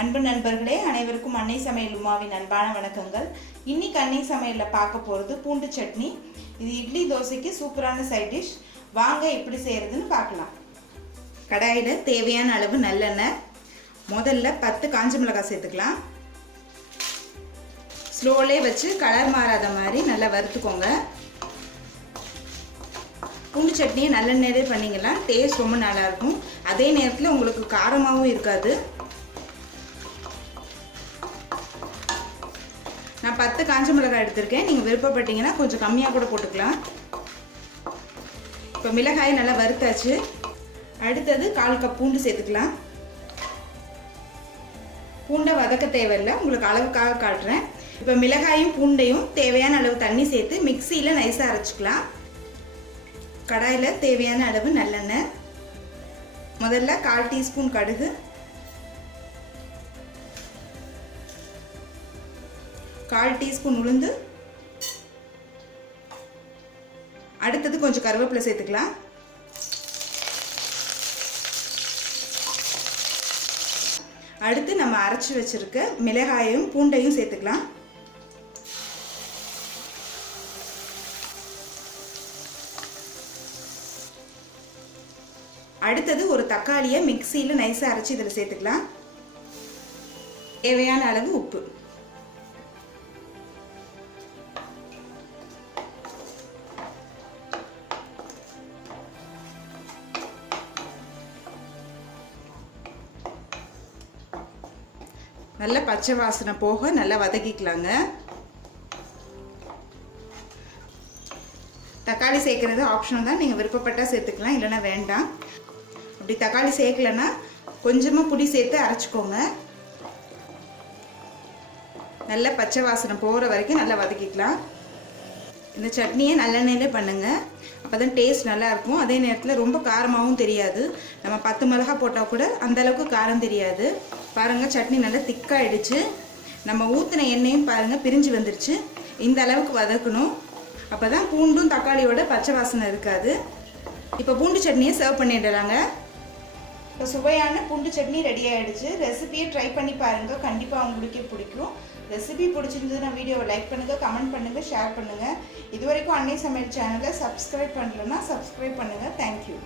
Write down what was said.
அன்பு நண்பர்களே, அனைவருக்கும் அன்னை சமையல் உமாவின் அன்பான வணக்கங்கள். இன்னைக்கு அன்னை சமையலில் பார்க்க போகிறது பூண்டு சட்னி. இது இட்லி தோசைக்கு சூப்பரான சைட் டிஷ். வாங்க எப்படி செய்கிறதுன்னு பார்க்கலாம். கடாயில் தேவையான அளவு நல்லெண்ணெய். முதல்ல 10 காஞ்ச மிளகாய் சேர்த்துக்கலாம். ஸ்லோலே வச்சு கலர் மாறாத மாதிரி நல்லா வறுத்துக்கோங்க. பூண்டு சட்னியை நல்லெண்ணெயிலே பண்ணிங்கன்னா டேஸ்ட் ரொம்ப நல்லாயிருக்கும். அதே நேரத்தில் உங்களுக்கு காரமாகவும் இருக்காது. நான் 10 காஞ்ச மிளகாய் எடுத்திருக்கேன். நீங்கள் விருப்பப்பட்டீங்கன்னா கொஞ்சம் கம்மியாக கூட போட்டுக்கலாம். இப்போ மிளகாயை நல்லா வறுத்தாச்சு. அடுத்தது 1/4 கப் பூண்டு சேர்த்துக்கலாம். பூண்டை வதக்க தேவையில்லை, உங்களுக்கு அளவுக்காக காட்டுறேன். இப்போ மிளகாயும் பூண்டையும் தேவையான அளவு தண்ணி சேர்த்து மிக்சியில் நைஸாக அரைச்சிக்கலாம். கடாயில் தேவையான அளவு நல்லெண்ணெய். முதல்ல 1/4 டீஸ்பூன் கடுகு, 1/4 டீஸ்பூன் உளுந்து, அடுத்தது கொஞ்சம் கருவேப்பிலை சேர்த்துக்கலாம். அடுத்து நம்ம அரைச்சி வச்சிருக்க மிளகாயும் பூண்டையும் சேர்த்துக்கலாம். அடுத்தது ஒரு தக்காளியை மிக்சியில் நைஸாக அரைச்சி இதில் சேர்த்துக்கலாம். தேவையான அளவு உப்பு. நல்ல பச்சை வாசனை போக நல்லா வதக்கிக்கலாங்க. தக்காளி சேர்க்கறது ஆப்ஷனல் தான், நீங்கள் விருப்பப்பட்டால் சேர்த்துக்கலாம், இல்லைன்னா வேண்டாம். அப்படி தக்காளி சேர்க்கலன்னா கொஞ்சமாக புளி சேர்த்து அரைச்சிக்கோங்க. நல்ல பச்சை வாசனை போகிற வரைக்கும் நல்லா வதக்கிக்கலாம். இந்த சட்னியை நல்லெண்ணெயிலே பண்ணுங்கள், அப்போ தான் டேஸ்ட் நல்லாயிருக்கும். அதே நேரத்தில் ரொம்ப காரமாகவும் தெரியாது. நம்ம 10 மிளகாய் போட்டால் கூட அந்தளவுக்கு காரம் தெரியாது. பாருங்கள், சட்னி நல்லா திக்காகிடுச்சு. நம்ம ஊற்றின எண்ணெயும் பாருங்கள் பிரிஞ்சு வந்துருச்சு. இந்த அளவுக்கு வதக்கணும், அப்போ தான் பூண்டும் தக்காளியோட பச்சை வாசனை இருக்காது. இப்போ பூண்டு சட்னியை சர்வ் பண்ணிடலாங்க. இப்போ சுவையான பூண்டு சட்னி ரெடி ஆகிடுச்சு. ரெசிபியை ட்ரை பண்ணி பாருங்கள், கண்டிப்பாக உங்களுக்கே பிடிக்கும். ரெசிபி பிடிச்சிருந்ததுன்னா வீடியோவை லைக் பண்ணுங்கள், கமெண்ட் பண்ணுங்கள், ஷேர் பண்ணுங்கள். இது வரைக்கும் அன்னை சமையல் சேனலை சப்ஸ்கிரைப் பண்ணலைன்னா சப்ஸ்கிரைப் பண்ணுங்கள். தேங்க்யூ.